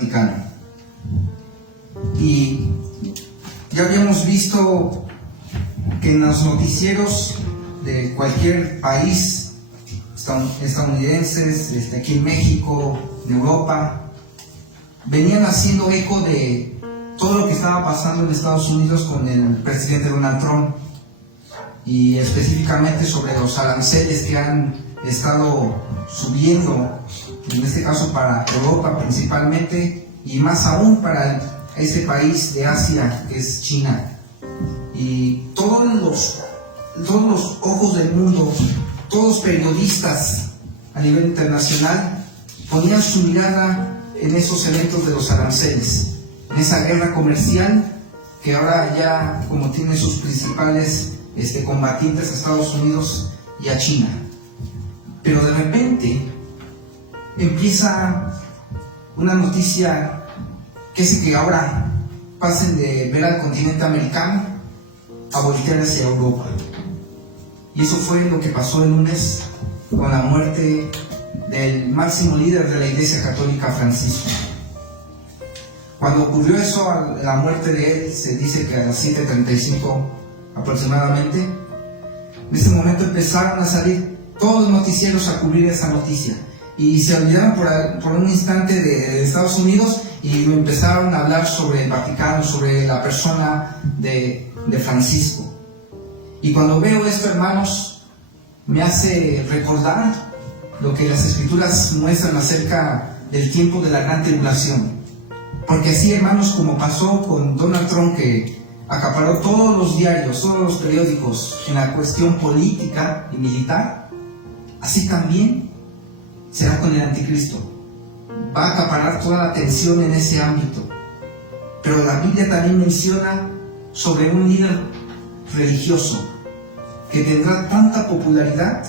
Vaticano. Y ya habíamos visto que en los noticieros de cualquier país, estadounidenses, aquí en México, en Europa, venían haciendo eco de todo lo que estaba pasando en Estados Unidos con el presidente Donald Trump, y específicamente sobre los aranceles que han estado subiendo, en este caso para Europa principalmente, y más aún para ese país de Asia que es China. Y todos los ojos del mundo, todos los periodistas a nivel internacional ponían su mirada en esos eventos de los aranceles, en esa guerra comercial que ahora ya como tiene sus principales combatientes a Estados Unidos y a China. Pero de repente empieza una noticia que hace que ahora pasen de ver al continente americano a voltear hacia Europa. Y eso fue lo que pasó el lunes con la muerte del máximo líder de la Iglesia Católica, Francisco. Cuando ocurrió eso, la muerte de él, se dice que a las 7:35 aproximadamente, en ese momento empezaron a salir todos los noticieros a cubrir esa noticia, y se olvidaron por un instante de Estados Unidos y empezaron a hablar sobre el Vaticano, sobre la persona de Francisco. Y cuando veo esto, hermanos, me hace recordar lo que las Escrituras muestran acerca del tiempo de la gran tribulación. Porque así, hermanos, como pasó con Donald Trump, que acaparó todos los diarios, todos los periódicos en la cuestión política y militar, así también será con el anticristo. Va a acaparar toda la atención en ese ámbito. Pero la Biblia también menciona sobre un líder religioso que tendrá tanta popularidad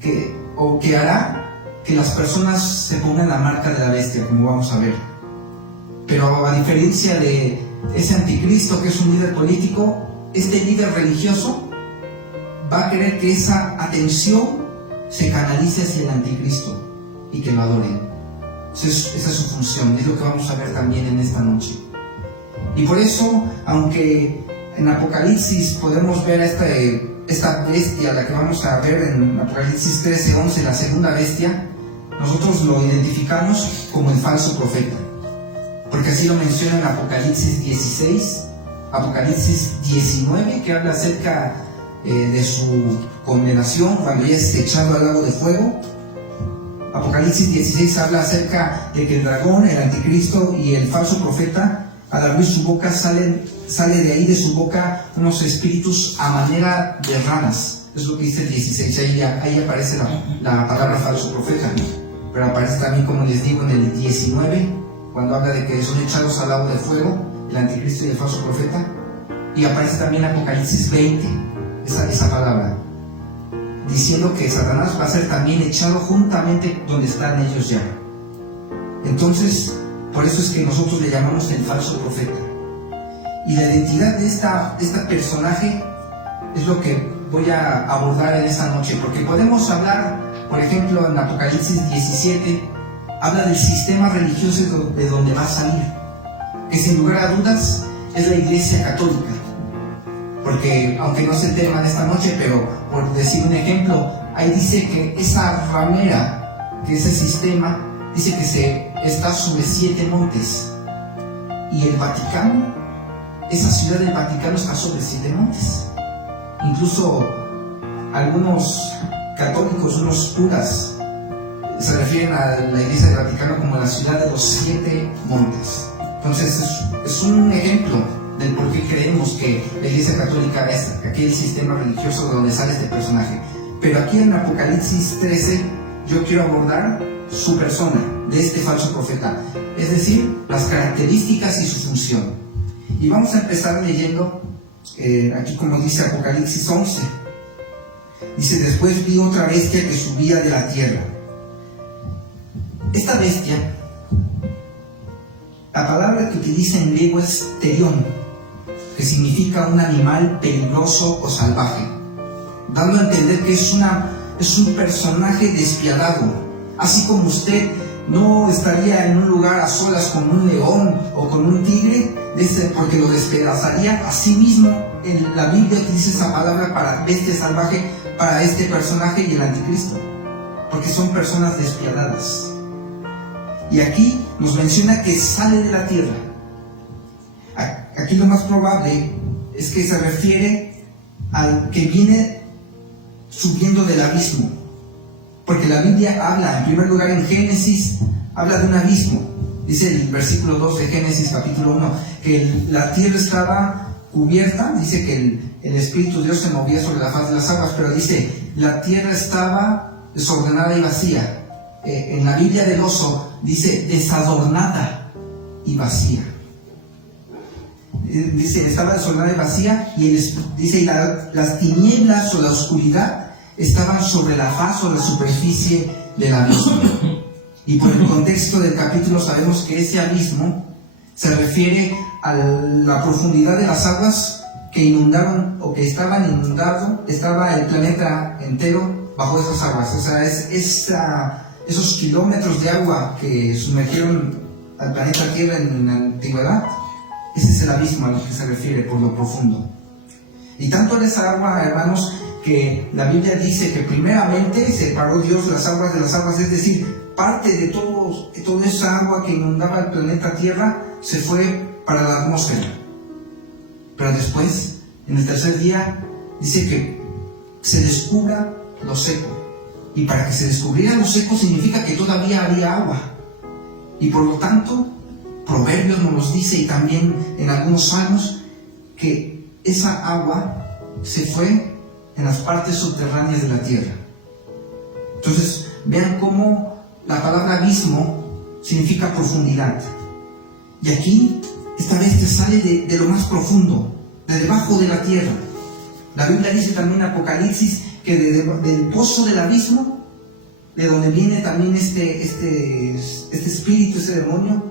que hará que las personas se pongan la marca de la bestia, como vamos a ver. Pero a diferencia de ese anticristo que es un líder político, este líder religioso va a querer que esa atención se canalice hacia el anticristo y que lo adoren. Esa es su función, es lo que vamos a ver también en esta noche. Y por eso, aunque en Apocalipsis podemos ver esta bestia, la que vamos a ver en Apocalipsis 13:11, la segunda bestia, nosotros lo identificamos como el falso profeta, porque así lo menciona en Apocalipsis 16, Apocalipsis 19, que habla acerca de su condenación cuando ya es echado al lago de fuego. Apocalipsis 16 habla acerca de que el dragón, el anticristo y el falso profeta, al abrir su boca sale de ahí de su boca unos espíritus a manera de ranas. Es lo que dice el 16, ahí aparece la palabra falso profeta, ¿no? Pero aparece también, como les digo, en el 19, cuando habla de que son echados al lago de fuego, el anticristo y el falso profeta. Y aparece también en Apocalipsis 20, esa palabra, diciendo que Satanás va a ser también echado juntamente donde están ellos ya. Entonces, por eso es que nosotros le llamamos el falso profeta. Y la identidad de este personaje es lo que voy a abordar en esta noche, porque podemos hablar, por ejemplo, en Apocalipsis 17, habla del sistema religioso de donde va a salir, que sin lugar a dudas es la Iglesia Católica. Porque, aunque no es el tema de esta noche, pero por decir un ejemplo, ahí dice que esa ramera, que ese sistema, dice que está sobre 7 montes. Y el Vaticano, esa ciudad del Vaticano está sobre 7 montes. Incluso algunos católicos, unos curas, se refieren a la Iglesia del Vaticano como la ciudad de los 7 montes. Entonces es un ejemplo del por qué creemos que la Iglesia Católica es aquel sistema religioso de donde sale este personaje. Pero aquí en Apocalipsis 13 yo quiero abordar su persona, de este falso profeta, es decir, las características y su función. Y vamos a empezar leyendo aquí, como dice Apocalipsis 11. Dice: después vi otra bestia que subía de la tierra. Esta bestia, la palabra que utiliza en griego es terión, que significa un animal peligroso o salvaje, dando a entender que es un personaje despiadado. Así como usted no estaría en un lugar a solas con un león o con un tigre, porque lo despedazaría. Así mismo en la Biblia utiliza esa palabra para bestia salvaje, para este personaje y el anticristo, porque son personas despiadadas. Y aquí nos menciona que sale de la tierra. Aquí lo más probable es que se refiere al que viene subiendo del abismo, porque la Biblia habla, en primer lugar en Génesis, habla de un abismo. Dice el versículo 2 de Génesis capítulo 1, que la tierra estaba cubierta, dice que el Espíritu de Dios se movía sobre la faz de las aguas, pero dice, la tierra estaba desordenada y vacía. En la Biblia del Oso dice desadornada y vacía. Dice, estaba desordenada y vacía, y dice, las tinieblas o la oscuridad estaban sobre la faz o la superficie del abismo. Y por el contexto del capítulo sabemos que ese abismo se refiere a la profundidad de las aguas que inundaron o que estaban inundado, estaba el planeta entero bajo esas aguas. O sea, esos kilómetros de agua que sumergieron al planeta Tierra en la antigüedad, ese es el abismo a lo que se refiere por lo profundo. Y tanto era esa agua, hermanos, que la Biblia dice que primeramente separó Dios las aguas de las aguas, es decir, parte de toda esa agua que inundaba el planeta Tierra se fue para la atmósfera. Pero después, en el tercer día, dice que se descubra lo seco. Y para que se descubriera lo seco significa que todavía había agua. Y por lo tanto, Proverbios nos los dice, y también en algunos salmos, que esa agua se fue en las partes subterráneas de la tierra. Entonces, vean cómo la palabra abismo significa profundidad. Y aquí, esta bestia sale de lo más profundo, de debajo de la tierra. La Biblia dice también en Apocalipsis que del pozo del abismo, de donde viene también este espíritu, ese demonio,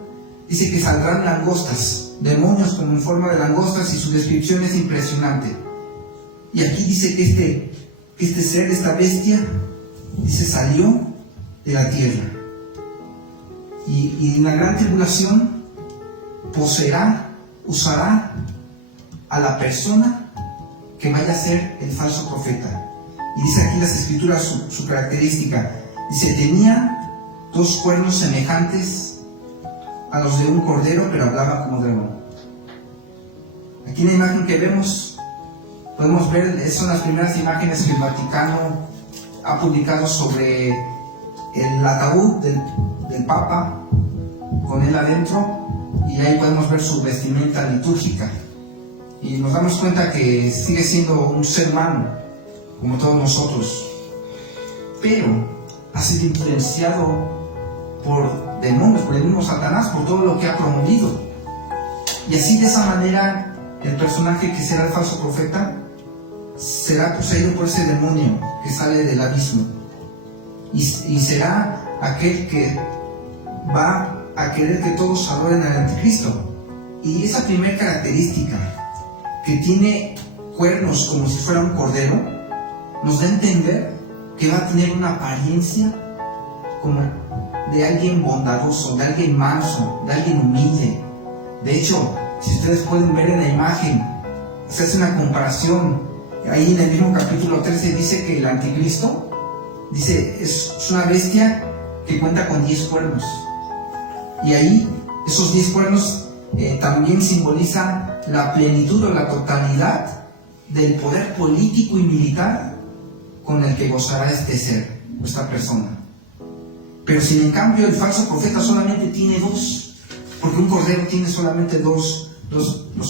dice que saldrán langostas, demonios como en forma de langostas, y su descripción es impresionante. Y aquí dice que este ser, esta bestia, dice, salió de la tierra. Y en la gran tribulación poseerá, usará a la persona que vaya a ser el falso profeta. Y dice aquí las escrituras su característica. Dice, tenía 2 cuernos semejantes a los de un cordero, pero hablaba como dragón. Aquí en la imagen que vemos, podemos ver, son las primeras imágenes que el Vaticano ha publicado sobre el ataúd del Papa, con él adentro, y ahí podemos ver su vestimenta litúrgica. Y nos damos cuenta que sigue siendo un ser humano, como todos nosotros, pero ha sido influenciado por demonios, por el mismo Satanás, por todo lo que ha promovido. Y así, de esa manera, el personaje que será el falso profeta será poseído por ese demonio que sale del abismo, y será aquel que va a querer que todos adoren al anticristo. Y esa primera característica, que tiene cuernos como si fuera un cordero, nos da a entender que va a tener una apariencia como de alguien bondadoso, de alguien manso, de alguien humilde. De hecho, si ustedes pueden ver en la imagen, se hace una comparación. Ahí en el mismo capítulo 13 dice que el anticristo, dice, es una bestia que cuenta con 10 cuernos. Y ahí, esos 10 cuernos también simbolizan la plenitud o la totalidad del poder político y militar con el que gozará este ser, esta persona. Pero sin en cambio el falso profeta solamente tiene 2, porque un cordero tiene solamente dos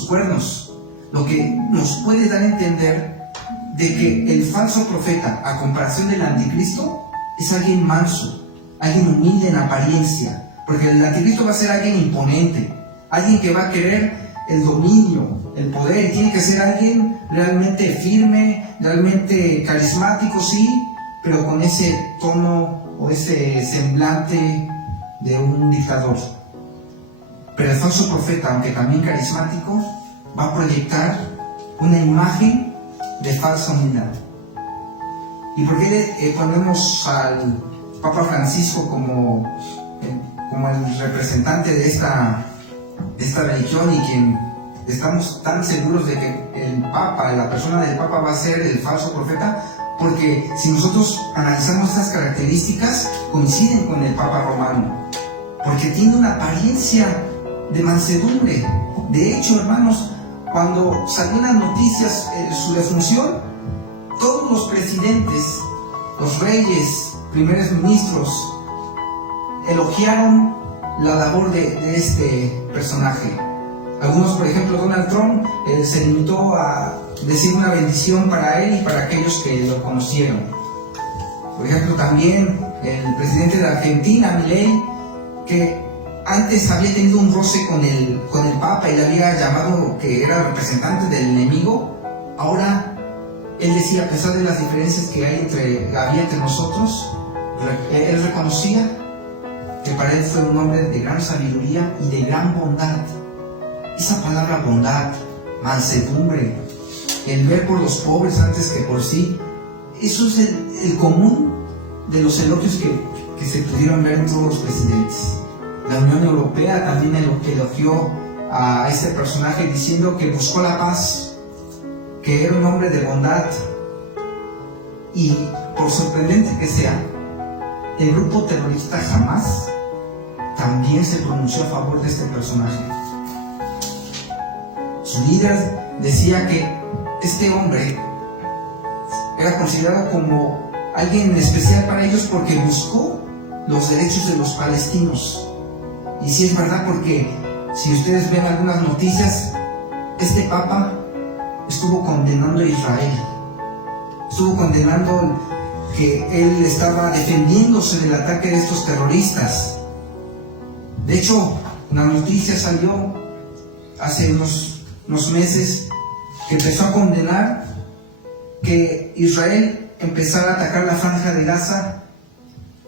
cuernos, lo que nos puede dar a entender de que el falso profeta, a comparación del anticristo, es alguien manso, alguien humilde en apariencia, porque el anticristo va a ser alguien imponente, alguien que va a querer el dominio, el poder, y tiene que ser alguien realmente firme, realmente carismático, sí, pero con ese tono o ese semblante de un dictador. Pero el falso profeta, aunque también carismático, va a proyectar una imagen de falsa humildad. ¿Y por qué ponemos al Papa Francisco como como el representante de esta religión, y quien estamos tan seguros de que el Papa, la persona del Papa, va a ser el falso profeta, porque si nosotros analizamos estas características, coinciden con el Papa romano, porque tiene una apariencia de mansedumbre. De hecho, hermanos, cuando salieron las noticias su defunción, todos los presidentes, los reyes, primeros ministros, elogiaron la labor de este personaje. Algunos, por ejemplo, Donald Trump se limitó a decir una bendición para él y para aquellos que lo conocieron. Por ejemplo, también el presidente de Argentina, Milei, que antes había tenido un roce con el Papa y le había llamado que era representante del enemigo. Ahora él decía, a pesar de las diferencias que había entre nosotros, él reconocía que para él fue un hombre de gran sabiduría y de gran bondad. Esa palabra bondad, mansedumbre, el ver por los pobres antes que por sí, eso es el común de los elogios que se pudieron ver en todos los presidentes. La Unión Europea también elogió a este personaje diciendo que buscó la paz, que era un hombre de bondad. Y por sorprendente que sea, el grupo terrorista Hamas también se pronunció a favor de este personaje. Su líder decía que este hombre era considerado como alguien especial para ellos porque buscó los derechos de los palestinos. Y sí es verdad, porque si ustedes ven algunas noticias, este Papa estuvo condenando a Israel, estuvo condenando que él estaba defendiéndose del ataque de estos terroristas. De hecho, una noticia salió hace unos meses que empezó a condenar que Israel empezara a atacar la franja de Gaza,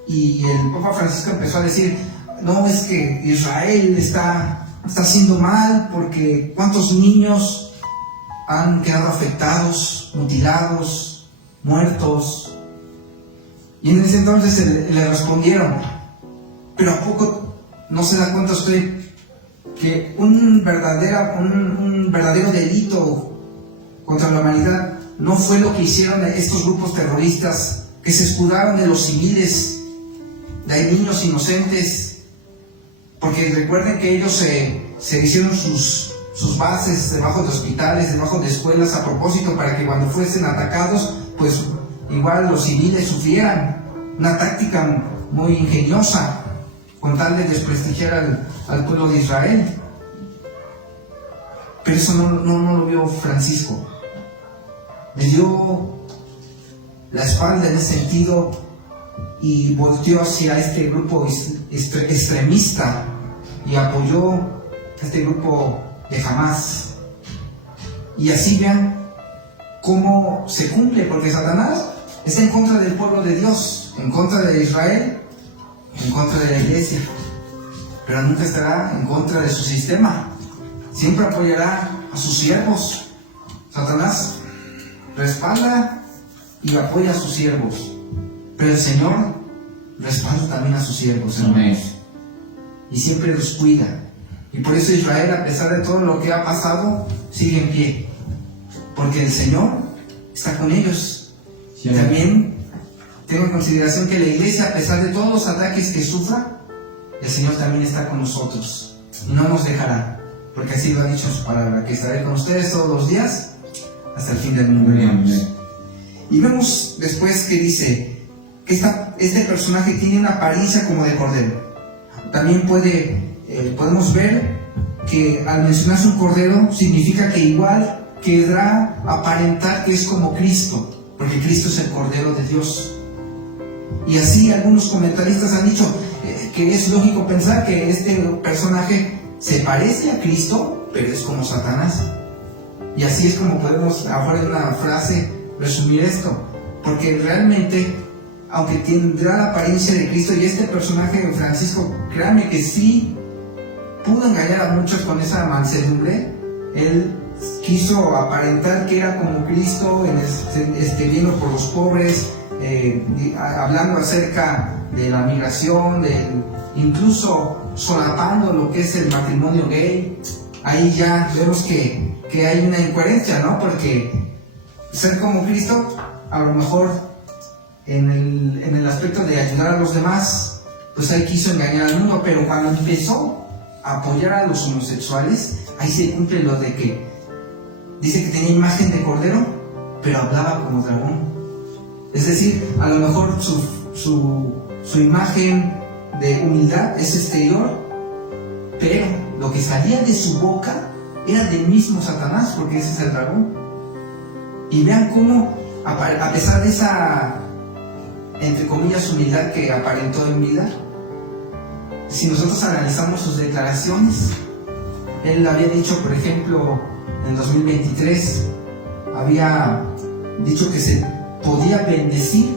y el Papa Francisco empezó a decir, no, es que Israel está haciendo mal porque cuántos niños han quedado afectados, mutilados, muertos. Y en ese entonces le respondieron, pero ¿a poco no se da cuenta usted que un verdadero delito contra la humanidad no fue lo que hicieron estos grupos terroristas que se escudaron de los civiles, de niños inocentes? Porque recuerden que ellos se hicieron sus bases debajo de hospitales, debajo de escuelas a propósito, para que cuando fuesen atacados, pues igual los civiles sufrieran. Una táctica muy ingeniosa con tal de desprestigiar al pueblo de Israel. Pero eso no lo vio Francisco. Le dio la espalda en ese sentido y volteó hacia este grupo extremista y apoyó a este grupo de Hamas. Y así vean cómo se cumple, porque Satanás está en contra del pueblo de Dios, en contra de Israel, en contra de la iglesia, pero nunca estará en contra de su sistema. Siempre apoyará a sus siervos. Satanás respalda y apoya a sus siervos, pero el Señor respalda también a sus siervos, hermanos, y siempre los cuida. Y por eso Israel, a pesar de todo lo que ha pasado, sigue en pie, porque el Señor está con ellos. Sí. También tengo en consideración que la iglesia, a pesar de todos los ataques que sufra, el Señor también está con nosotros y no nos dejará, porque así lo ha dicho en su palabra, que estaré con ustedes todos los días hasta el fin del mundo. Bien. Y vemos después que dice que este personaje tiene una apariencia como de cordero. También podemos ver que al mencionarse un cordero significa que igual querrá aparentar que es como Cristo, porque Cristo es el Cordero de Dios. Y así algunos comentaristas han dicho que es lógico pensar que este personaje se parece a Cristo, pero es como Satanás. Y así es como podemos, ahora en una frase, resumir esto, porque realmente, aunque tendrá la apariencia de Cristo, y este personaje de Francisco, créanme que sí pudo engañar a muchos con esa mansedumbre. Él quiso aparentar que era como Cristo, viendo por los pobres, hablando acerca de la migración, incluso solapando lo que es el matrimonio gay. Ahí ya vemos que hay una incoherencia, ¿no? Porque ser como Cristo, a lo mejor en el aspecto de ayudar a los demás, pues ahí quiso engañar al mundo, pero cuando empezó a apoyar a los homosexuales, ahí se cumple lo de que dice que tenía imagen de cordero, pero hablaba como dragón. Es decir, a lo mejor su imagen de humildad es exterior, pero lo que salía de su boca era del mismo Satanás, porque ese es el dragón. Y vean cómo, a pesar de esa, entre comillas, humildad que aparentó en vida, si nosotros analizamos sus declaraciones, él había dicho, por ejemplo, en 2023, había dicho que se podía bendecir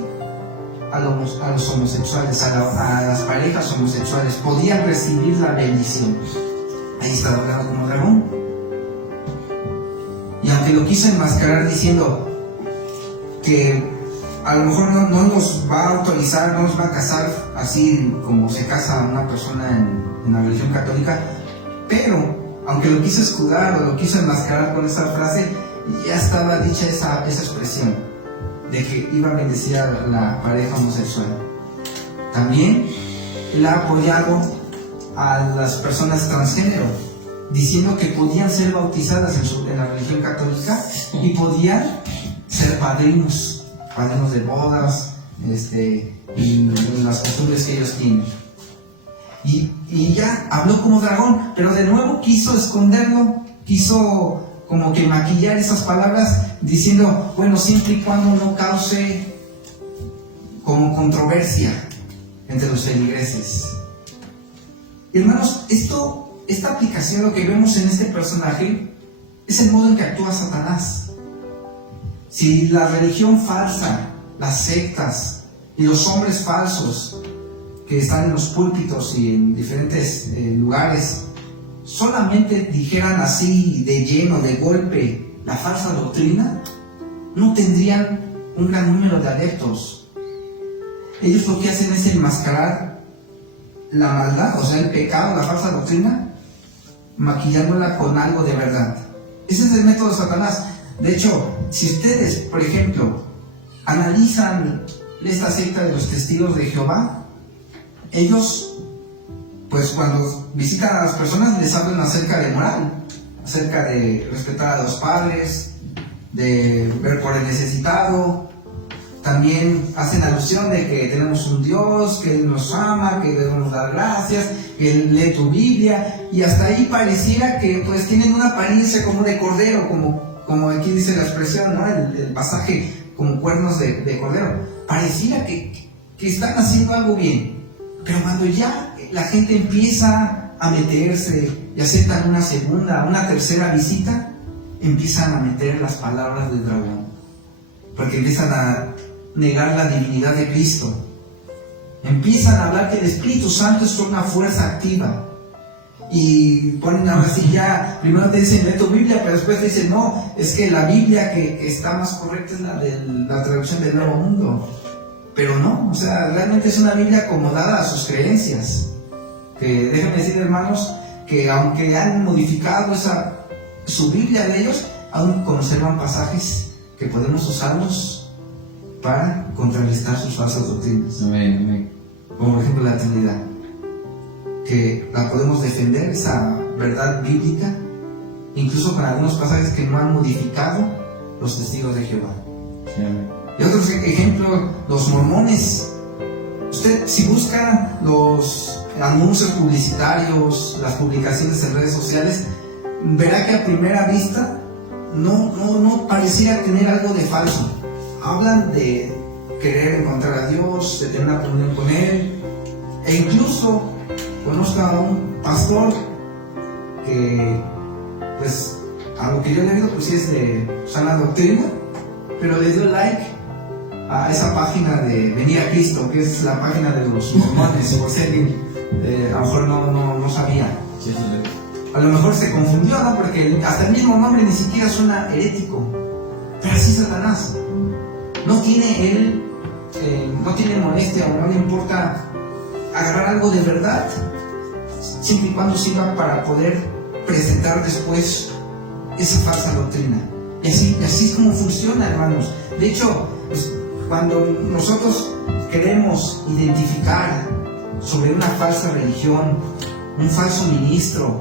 a los homosexuales, a las parejas homosexuales, podían recibir la bendición. Ahí está hablando como dragón. Y aunque lo quiso enmascarar diciendo que a lo mejor no nos va a autorizar, no nos va a casar así como se casa una persona en la religión católica, pero aunque lo quiso escudar o lo quiso enmascarar con esa frase, ya estaba dicha esa expresión de que iba a bendecir a la pareja homosexual. También él ha apoyado a las personas transgénero, diciendo que podían ser bautizadas en la religión católica y podían ser padrinos de bodas, y las costumbres que ellos tienen. Y ya habló como dragón, pero de nuevo quiso esconderlo, quiso como que maquillar esas palabras, diciendo, bueno, siempre y cuando no cause como controversia entre los feligreses. Hermanos, esta aplicación, lo que vemos en este personaje, es el modo en que actúa Satanás. Si la religión falsa, las sectas y los hombres falsos que están en los púlpitos y en diferentes lugares solamente dijeran así de lleno, de golpe, la falsa doctrina, no tendrían un gran número de adeptos. Ellos lo que hacen es enmascarar la maldad, o sea, el pecado, la falsa doctrina, maquillándola con algo de verdad. Ese es el método de Satanás. De hecho, si ustedes, por ejemplo, analizan esta secta de los testigos de Jehová, ellos, pues cuando visitan a las personas les hablan acerca de moral, acerca de respetar a los padres, de ver por el necesitado. También hacen alusión de que tenemos un Dios, que Él nos ama, que debemos dar gracias, que Él lee tu Biblia, y hasta ahí pareciera que pues tienen una apariencia como de cordero, como aquí dice la expresión, ¿no? El pasaje, como cuernos de cordero. Pareciera que están haciendo algo bien, pero cuando ya la gente empieza a meterse y aceptan una segunda, una tercera visita, empiezan a meter las palabras del dragón, porque empiezan a negar la divinidad de Cristo, empiezan a hablar que el Espíritu Santo es una fuerza activa, y ponen ahora sí ya, primero te dicen lee tu Biblia, pero después te dicen no, es que la Biblia que está más correcta es la de la traducción del Nuevo Mundo. Pero no, o sea, realmente es una Biblia acomodada a sus creencias, que déjenme decir, hermanos, que aunque han modificado su Biblia de ellos, aún conservan pasajes que podemos usarlos para contrarrestar sus falsas doctrinas. Amén, amén. Como por ejemplo la Trinidad, que la podemos defender, esa verdad bíblica, incluso con algunos pasajes que no han modificado los testigos de Jehová. Sí, amén. Y otros ejemplos, los mormones. Usted, si busca los anuncios publicitarios, las publicaciones en redes sociales, verá que a primera vista no pareciera tener algo de falso. Hablan de querer encontrar a Dios, de tener una comunión con Él, e incluso conozco a un pastor que, pues, a lo que yo le he visto, pues sí es de sana doctrina, pero le dio like a esa página de Venir a Cristo, que es la página de los mormones, por si alguien a lo mejor no sabía. Sí, sí. A lo mejor se confundió, ¿no? Porque hasta el mismo nombre ni siquiera suena herético. Pero así Satanás. No tiene molestia o no le importa agarrar algo de verdad, siempre y cuando sirva para poder presentar después esa falsa doctrina. Y así es como funciona, hermanos. De hecho, pues, cuando nosotros queremos identificar sobre una falsa religión, un falso ministro,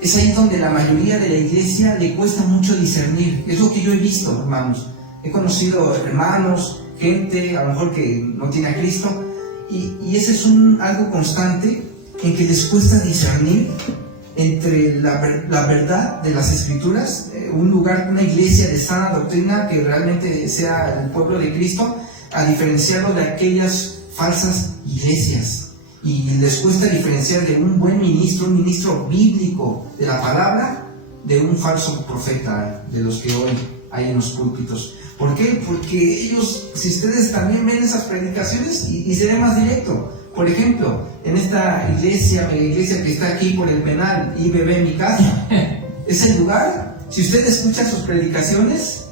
es ahí donde la mayoría de la iglesia le cuesta mucho discernir. Es lo que yo he visto, hermanos. He conocido hermanos, gente a lo mejor que no tiene a Cristo, y ese es algo constante en que les cuesta discernir entre la verdad de las Escrituras, un lugar, una iglesia de sana doctrina que realmente sea el pueblo de Cristo, a diferenciarlo de aquellas falsas iglesias. Y les cuesta diferenciar de un buen ministro, un ministro bíblico de la palabra, de un falso profeta, de los que hoy hay en los púlpitos. ¿Por qué? Porque ellos, si ustedes también ven esas predicaciones, y seré más directo, por ejemplo, en esta iglesia, mega iglesia que está aquí por el penal, IBB en mi casa, es el lugar, si usted escucha sus predicaciones,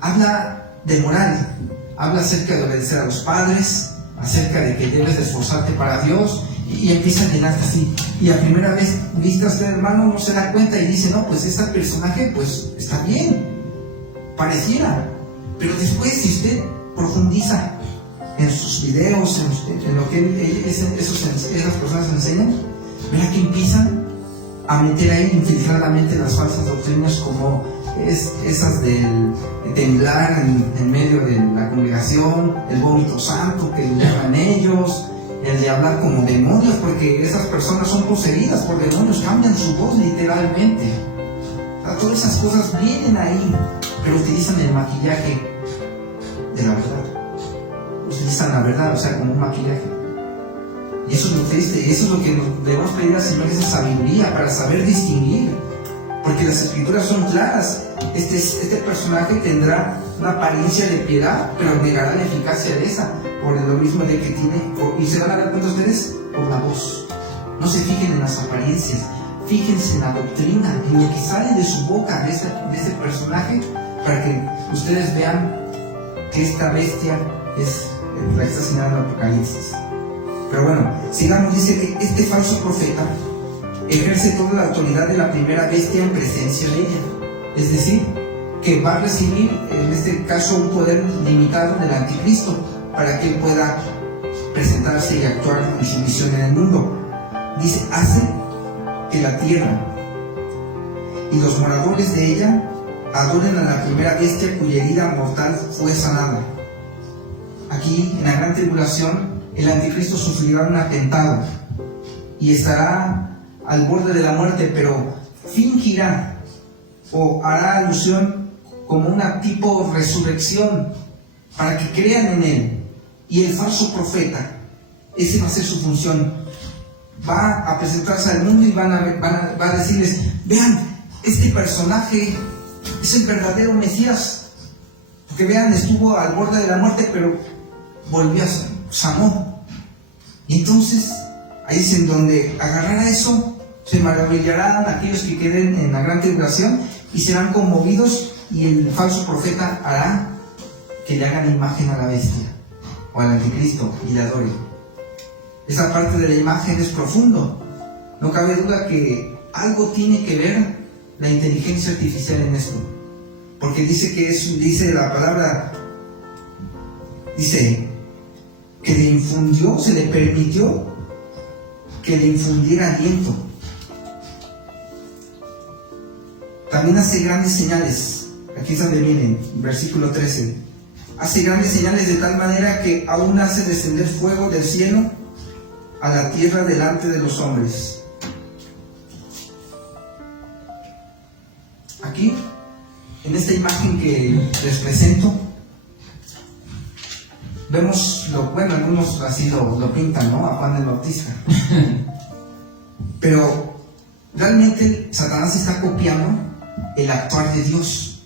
habla de moral, habla acerca de obedecer a los padres, acerca de que debes de esforzarte para Dios, y empieza a llenarte así. Y a primera vez vista usted, hermano, no se da cuenta y dice, no, pues este personaje pues está bien, pareciera, pero después si usted profundiza en sus videos, en lo que esas personas enseñan, verá que empiezan a meter ahí infiltradamente las falsas doctrinas, como esas del temblar en medio de la congregación, el vómito santo que le llaman ellos, el de hablar como demonios, porque esas personas son poseídas por demonios, cambian su voz literalmente. O sea, todas esas cosas vienen ahí, pero utilizan el maquillaje de la verdad. Utilizan la verdad, o sea, como un maquillaje. Y eso es lo triste, y eso es lo que debemos pedir al Señor, esa sabiduría para saber distinguir, porque las Escrituras son claras. Este personaje tendrá una apariencia de piedad, pero negará la eficacia de esa, por lo mismo de que tiene, y se van a dar cuenta ustedes por la voz. No se fijen en las apariencias, fíjense en la doctrina, en lo que sale de su boca de ese personaje, para que ustedes vean que esta bestia es la que está señalada en el Apocalipsis. Pero bueno, sigamos. Dice que este falso profeta ejerce toda la autoridad de la primera bestia en presencia de ella, es decir, que va a recibir en este caso un poder limitado del anticristo para que él pueda presentarse y actuar en su misión en el mundo. Dice, hace que la tierra y los moradores de ella adoren a la primera bestia cuya herida mortal fue sanada. Aquí, en la gran tribulación, el anticristo sufrirá un atentado y estará al borde de la muerte, pero fingirá o hará alusión como una tipo resurrección para que crean en él. Y el falso profeta, ese va a ser su función, va a presentarse al mundo y va a decirles, vean, este personaje es el verdadero Mesías, porque vean, estuvo al borde de la muerte, pero volvió a sanó. Y entonces ahí es en donde agarrará eso, se maravillarán aquellos que queden en la gran tribulación y serán conmovidos, y el falso profeta hará que le hagan imagen a la bestia o al anticristo y le adoren. Esa parte de la imagen es profundo. No cabe duda que algo tiene que ver la inteligencia artificial en esto, porque dice la palabra, dice que le infundió, se le permitió que le infundiera aliento. También hace grandes señales. Aquí es donde viene, versículo 13. Hace grandes señales de tal manera que aún hace descender fuego del cielo a la tierra delante de los hombres. Aquí, en esta imagen que les presento, vemos, algunos así lo pintan, ¿no? A Juan el Bautista. Pero realmente Satanás está copiando el actuar de Dios.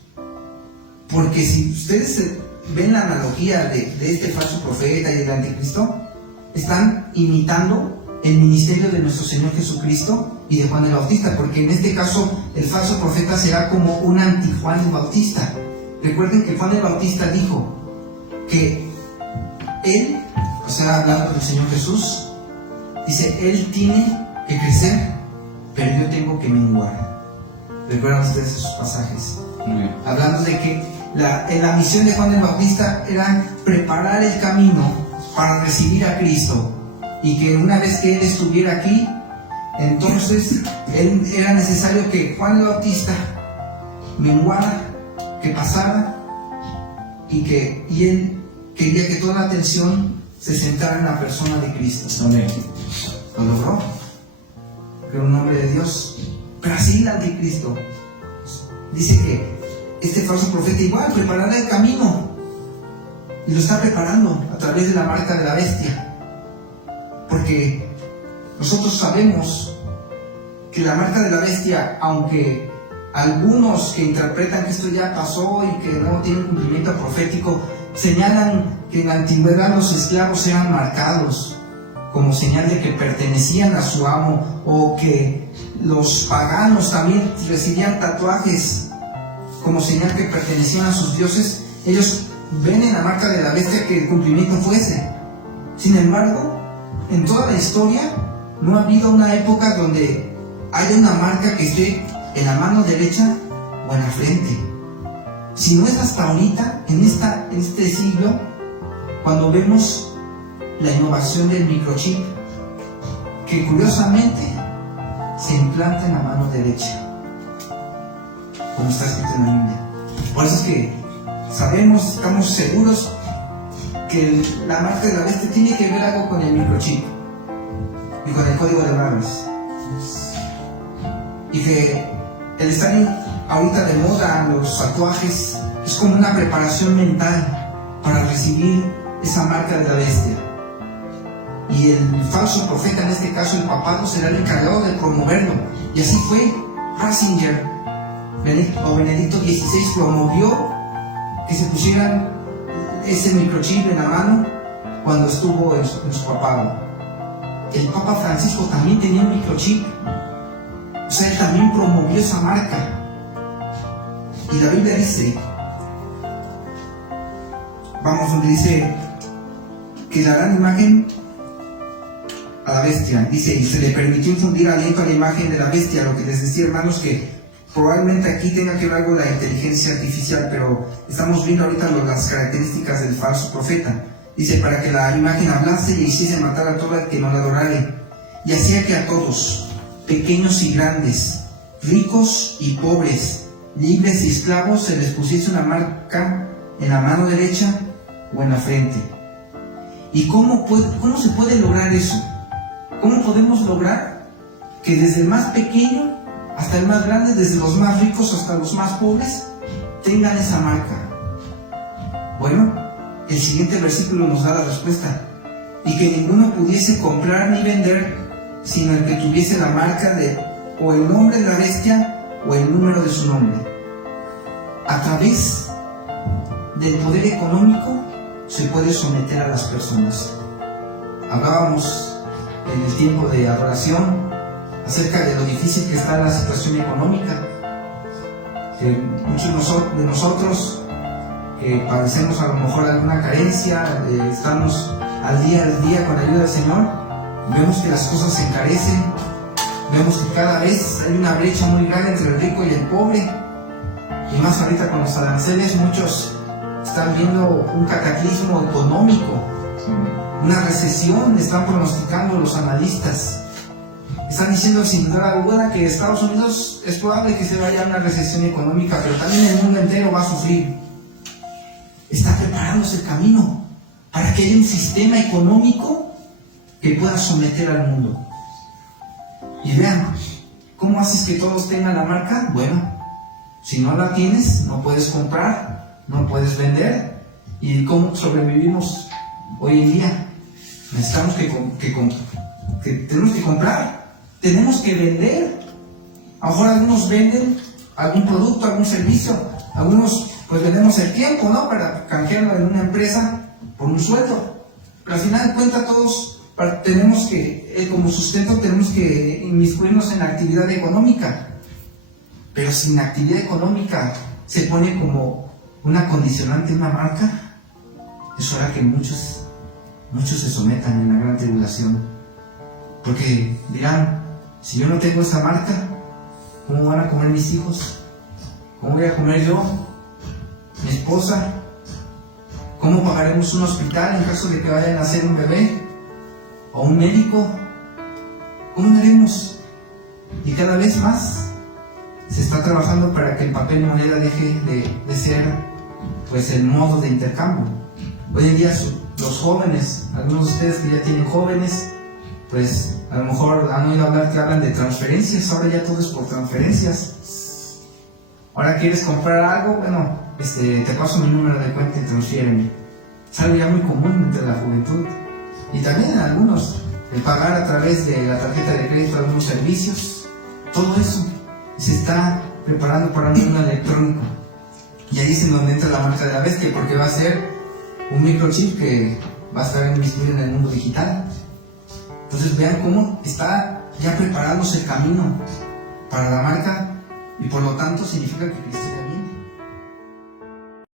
Porque si ustedes ven la analogía de este falso profeta y del anticristo, están imitando el ministerio de nuestro Señor Jesucristo y de Juan el Bautista, porque en este caso el falso profeta será como un anti-Juan el Bautista. Recuerden que Juan el Bautista dijo que él, o sea, hablando del Señor Jesús, Dice, Él tiene que crecer, pero yo tengo que menguar. ¿Recuerdan ustedes esos pasajes? Hablando de que la misión de Juan el Bautista era preparar el camino para recibir a Cristo, y que una vez que Él estuviera aquí, entonces era necesario que Juan el Bautista menguara, que pasara, y Él quería que toda la atención se centrara en la persona de Cristo. Amén. Lo logró, que era un hombre de Dios. Pero así el anticristo dice que este falso profeta igual preparará el camino, y lo está preparando a través de la marca de la bestia, porque nosotros sabemos que la marca de la bestia, aunque algunos que interpretan que esto ya pasó y que no tiene cumplimiento profético, señalan que en la antigüedad los esclavos eran marcados como señal de que pertenecían a su amo, o que los paganos también recibían tatuajes como señal que pertenecían a sus dioses. Ellos ven en la marca de la bestia que el cumplimiento fuese. Sin embargo, en toda la historia no ha habido una época donde haya una marca que esté en la mano derecha o en la frente. Si no es hasta ahorita, en este siglo, cuando vemos la innovación del microchip, que curiosamente se implanta en la mano derecha, como está escrito en la Biblia. Por eso es que sabemos, estamos seguros que la marca de la bestia tiene que ver algo con el microchip y con el código de barras, y que el estar ahorita de moda los tatuajes es como una preparación mental para recibir esa marca de la bestia. Y el falso profeta, en este caso el papado, será el encargado de promoverlo. Y así fue. Ratzinger o Benedicto XVI promovió que se pusieran ese microchip en la mano cuando estuvo en su papado. El Papa Francisco también tenía un microchip, o sea, él también promovió esa marca. Y la Biblia dice, donde dice que darán imagen a la bestia. Dice, y se le permitió infundir aliento a la imagen de la bestia. Lo que les decía, hermanos, que probablemente aquí tenga que ver algo la inteligencia artificial, pero estamos viendo ahorita las características del falso profeta. Dice, para que la imagen hablase y hiciese matar a todo el que no la adorare, y hacía que a todos, pequeños y grandes, ricos y pobres, libres y esclavos, se les pusiese una marca en la mano derecha o en la frente. ¿Y cómo se puede lograr eso? ¿Cómo podemos lograr que desde el más pequeño hasta el más grande, desde los más ricos hasta los más pobres, tengan esa marca? Bueno, el siguiente versículo nos da la respuesta. Y que ninguno pudiese comprar ni vender, sino el que tuviese la marca o el nombre de la bestia o el número de su nombre. A través del poder económico se puede someter a las personas. Hablábamos en el tiempo de adoración acerca de lo difícil que está la situación económica, que muchos de nosotros que padecemos a lo mejor alguna carencia, estamos al día con la ayuda del Señor, vemos que las cosas se encarecen, vemos que cada vez hay una brecha muy grande entre el rico y el pobre, y más ahorita con los aranceles. Muchos están viendo un cataclismo económico, una recesión, están pronosticando los analistas. Están diciendo sin duda alguna que Estados Unidos es probable que se vaya a una recesión económica, pero también el mundo entero va a sufrir. Está preparándose el camino para que haya un sistema económico que pueda someter al mundo. Y vean, ¿cómo haces que todos tengan la marca? Bueno, si no la tienes, no puedes comprar, no puedes vender. ¿Y cómo sobrevivimos hoy en día? Necesitamos que tenemos que comprar, tenemos que vender. A lo mejor algunos venden algún producto, algún servicio, algunos pues vendemos el tiempo, ¿no?, para canjearlo en una empresa por un sueldo. Pero al final de cuentas todos tenemos que, como sustento, tenemos que inmiscuirnos en la actividad económica. Pero si la actividad económica se pone como una condicionante, una marca, eso hará que muchos se sometan en la gran tribulación. Porque dirán, si yo no tengo esa marca, ¿cómo van a comer mis hijos? ¿Cómo voy a comer yo? ¿Mi esposa? ¿Cómo pagaremos un hospital en caso de que vaya a nacer un bebé? ¿O un médico? ¿Cómo haremos? Y cada vez más se está trabajando para que el papel moneda deje de ser pues el modo de intercambio. Hoy en día los jóvenes, algunos de ustedes que ya tienen jóvenes, pues a lo mejor han oído hablar que hablan de transferencias. Ahora ya todo es por transferencias. Ahora quieres comprar algo, bueno, te paso mi número de cuenta y transfiéreme. Es algo ya muy común entre la juventud. Y también algunos, el pagar a través de la tarjeta de crédito algunos servicios. Todo eso se está preparando para un mundo electrónico. Y ahí es en donde entra la marca de la bestia, porque va a ser un microchip que va a estar inmiscuido en el mundo digital. Entonces vean cómo está ya preparándose el camino para la marca, y por lo tanto significa que Cristo